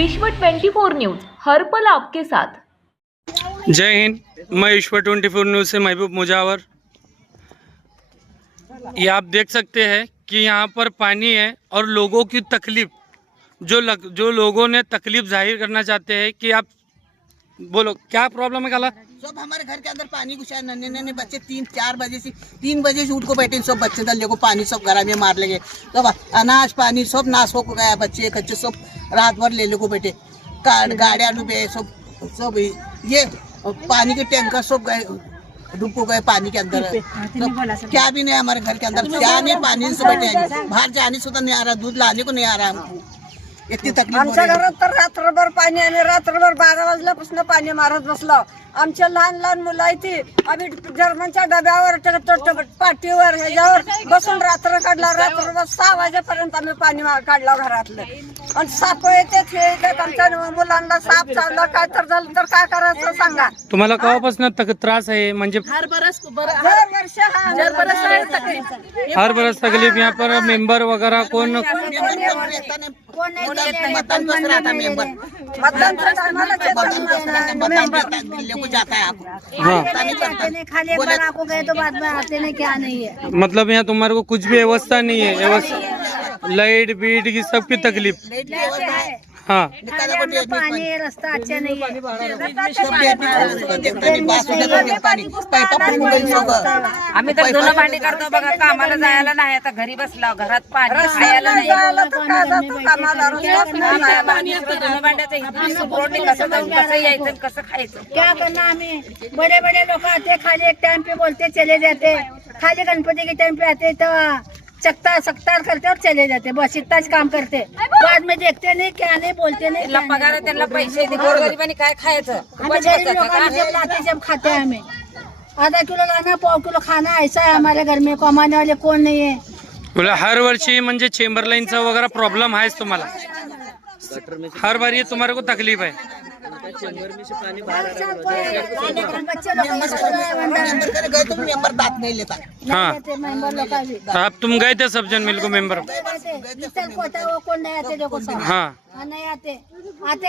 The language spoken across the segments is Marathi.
विश्व 24 न्यूज़ हर पल आपके साथ. जय हिंद मैं ट्वेंटी फोर न्यूज़ से महबूब मुजावर. ये आप देख सकते हैं कि यहाँ पर पानी है और लोगों की तकलीफ़ जो लग, जो लोगों ने तकलीफ़ ज़ाहिर करना चाहते हैं कि आप बोलो क्या प्रॉब्लम है काला? सब हमारे घर के अंदर पानी घुसा है नन्हे नन्हे बच्चे तीन चार बजे से तीन बजे से उठ को बैठे सब बच्चे दल को पानी सब घर में मार लेंगे। सब अनाज पानी सब नाश हो गया बच्चे कच्चे सब रात भर ले को बैठे। कार गाड़ियाँ डूबे सब सब ये पानी के टैंकर सब गए डूब को गए पानी के अंदर। सब क्या भी नहीं हमारे घर के अंदर क्या नहीं पानी से बैठे बाहर जाने से तो नहीं आ रहा दूध लाने को नहीं आ रहा। हमको इतकी तकलीफ आमच्या घरात तर रात्रभर पाणी आम्ही रात्रभर बारा वाजल्यापासून पाणी मारत बसलो. आमच्या लहान लहान मुलं आहे ती. आम्ही जर्मनच्या डब्यावर ट- ट- ट- पाठीवर ह्याच्यावर बसून रात्र काढला. रात्रभर सहा वाजेपर्यंत आम्ही पाणी मा- काढलं घरातलं. आणि साप येते हे आमच्या मुलांना साप चावला काय तर झालं तर काय करायचं सांगा तुम्हाला केव्हापासून तक त्रास आहे म्हणजे वर्ष हा हर बरस तकलीफ यहाँ पर मेंबर वगैरह कौन कोण येता नाही. मतदान बस रहा था मेंबर मतदानच्या टायमाला मतदान बस रहा था, मतदान देता है, दिल्ली को जाता है आपको हाँ पता नहीं पड़ता खाली एक बार आपको गए तो बाद में आते नहीं क्या नहीं है मतलब यहाँ तुम्हारे को कुछ भी व्यवस्था नहीं है व्यवस्था लाइट बीट की सबकी तकलीफ. है. रस्ता अच्छा नहीं. है आम्ही तर धुणं भांडी करतो बघा कामाला जायला नाही आता घरी बसला घरात पाणी खायला नाही धुणं भांड्याचं कसं कसं यायचं कसं खायचं? क्या करना हमें बड़े बड़े लोग आते खाली एक टाइम पे बोलते चले जाते. खाली गणपति के टाइम पे आते तो चकता सकतार करते और चले जाते. बस इतना ही काम करते. बाद में देखते नहीं क्या नहीं बोलते नहीं क्या पगार आहे, त्यांना पैसे दे गोरगरिबांनी काय खायचं? नहीं। हमें गरीब लोग हमें जब लाते जब खाते हैं हमें आधा किलो लाना पाव किलो खाना ऐसा है हमारे घर में कमाने वाले कौन नहीं है बोला हर वर्षी म्हणजे चेंबर लाईनचा वगैरे प्रॉब्लेम आहेच तुम्हाला. हर बार तुम्हारे को तकलीफ है को है। मेंबर मेंबर हाँ. मेंबर का आप तुम गए थे सब जन मिलको मेंबर. जिससे कोता है नहीं आते हाँ. हाँ, आते.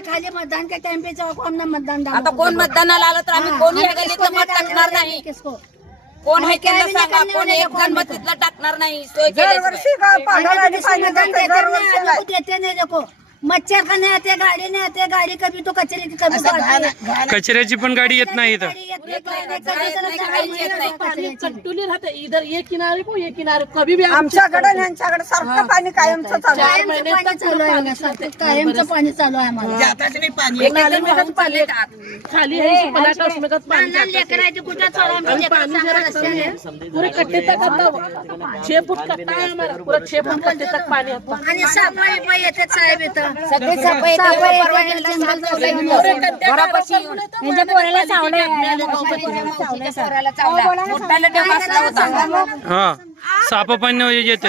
खाली मतदान के टाइम पे जाओ मतदान आता कोण मतदानाला आलं तर आम्ही कोणी या गल्लीतलं मत टाकणार नाही किसको. कोण त्यांना बी सांगा कोण एक जण मत तिथलं टाकणार नाही सोय केल्याशिवाय. मतदान देते नहीं देखो. मच्छर नहीं आते गाड़ी नहीं आते गाड़ी कभी तो कचरे की कभी तो आती है कचऱ्याची पण गाडी येत नाही इथं. गाड़ी येत नाही, काय नाही, येत नाही. कचऱ्याची. चट्टुली रहते इधर ये किनारे को ये किनारे कभी भी आप आमच्याकडे यांच्याकडे सारखं पाणी कायमचं चालू आहे. कायमचं पाणी चालू आहे सारखं. कायमचं पाणी चालू आहे आम्हाला. नाले में पानी खाली है इसे पलाटा उसमें का पानी लहान लेकरं आहे, ते कुठं लेकरं सांगा रस्त्याने. पूरे कट्टे तक आता हुआ छह फुट कट्टा है हमारा पूरा छह फुट कट्टे तक पानी आता. आणि सापाई बाई येतात साहेब इथं. सगळे पोराला. मावशीच्या पोराला चावला. हा. साप पण येते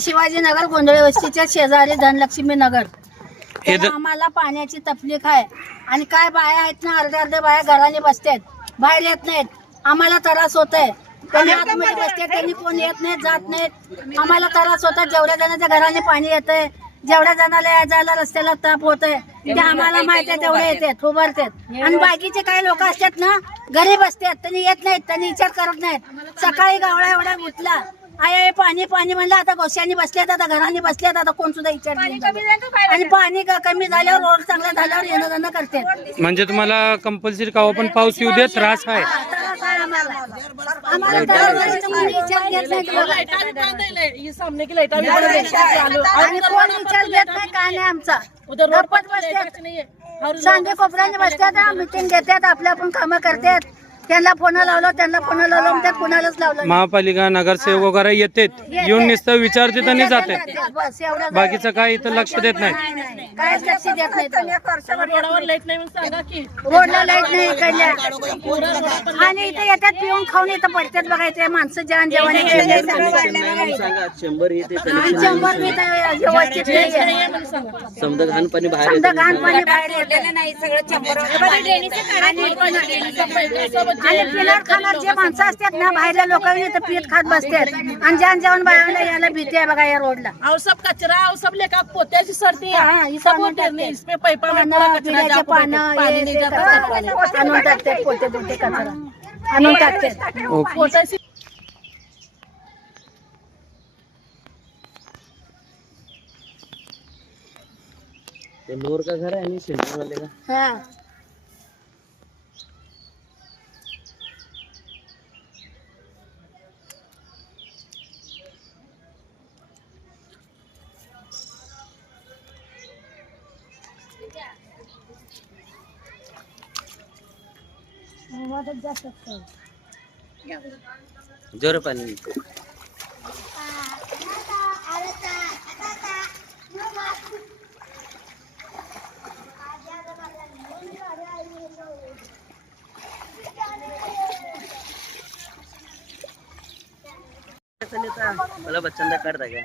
शिवाजीनगर गोंधळे वस्तीच्या शेजारी धनलक्ष्मी नगर. तर आम्हाला पाण्याची तकलीफ आहे. आणि काय बाया आहेत ना अर्धे अर्धे बाया घराने बसतात. बाहेर येत नाहीत. आम्हाला त्रास होत आहे त्यांनी आतमध्ये बसतात त्यांनी कोण येत नाहीत जात नाहीत. आम्हाला त्रास होतात जेवढ्या जणांच्या घराने पाणी येतंय जेवढ्या जणाला या जायला रस्त्याला ताप होत आहे ते आम्हाला माहिती आहे तेवढे येतात उभारतात. आणि बाकीचे काही लोक असतात ना घरी बसतात त्यांनी येत नाहीत त्यांनी विचार करत नाहीत. सकाळी गावळा एवढा उठला आय आय पाणी पाणी म्हणलं आता गोष्यांनी बसल्यात आता घराने बसल्यात आता कोण सुद्धा विचार नाही. आणि पाणी क- कमी झाल्यावर रोड चांगला झाल्यावर येणं जाणं करते म्हणजे तुम्हाला कंपल्सरी का पण पाऊस येऊ दे त्रास आहे. त्रास आहे आम्हाला. कोणी विचार घेत नाही की बाबा. है सामने की है आणि कोण विचार घेत नाही काय नाही आमचा? उधर रोड गप्पत पर बसतात. सांगे कोपऱ्याने बसतात मिटिंग घेतात आपल्या आपण कामं करतात. त्यांना फोन लावलो त्यांना फोन लावलो त्यात कुणालाच लावलं. महापालिका नगरसेवक वगैरे येतात. येऊन नुसतं विचारतात आणि जातात बस एवढं बाकीचं काय इथं लक्ष देत नाही. नाही, नाही. काहीच लक्ष देत नाही त्याला. रोडावर लाइट नाही म्हणून सांगा की. रोडला लाइट नाही इकडल्या. आणि इथे येतात पिऊन खाऊन इथं पडतात बघायचे माणसं जेवण जेवण शंभर येते शंभर मी तर व्यवस्थित नाहीये. समजा घाण पाणी बाहेर समजा घाण पाणी बाहेर येतं. नाही सगळं चंबर आणि पिणार खाणार जे माणसं असतात ना बाहेरच्या लोकांनी तर पीत खात बसतात. आणि ज्यान जेवण बाहेर यायला भीती आहे बघा या रोडला. और सब कचरा और सब लेकर पोत्याची सर्दी हाँ, है ये सब पानी टाकते. नहीं. इसमें पैपा में पूरा पानं, कचरा पिण्याचे जाको पानं बैठे, पानी हे नहीं ते जाता करतात. आणून टाकतात पोते पोते कचरा. आणून टाकतात पोत्याची ते लोअर का घर आहे आणि सेंटर वाले का? हा. जोर पाणी मला बच्चन काढता काय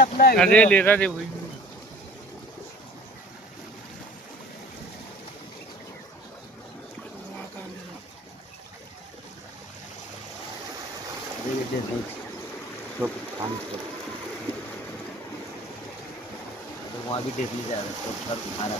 आपला अरे ले रहा रे भाई वहाँ भी देखने जा रहा है सब सब हमारा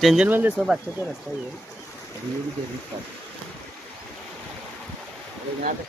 टेंशन में सब अच्छे से रास्ता ही है। अभी ये भी देखने का अरे यहाँ तक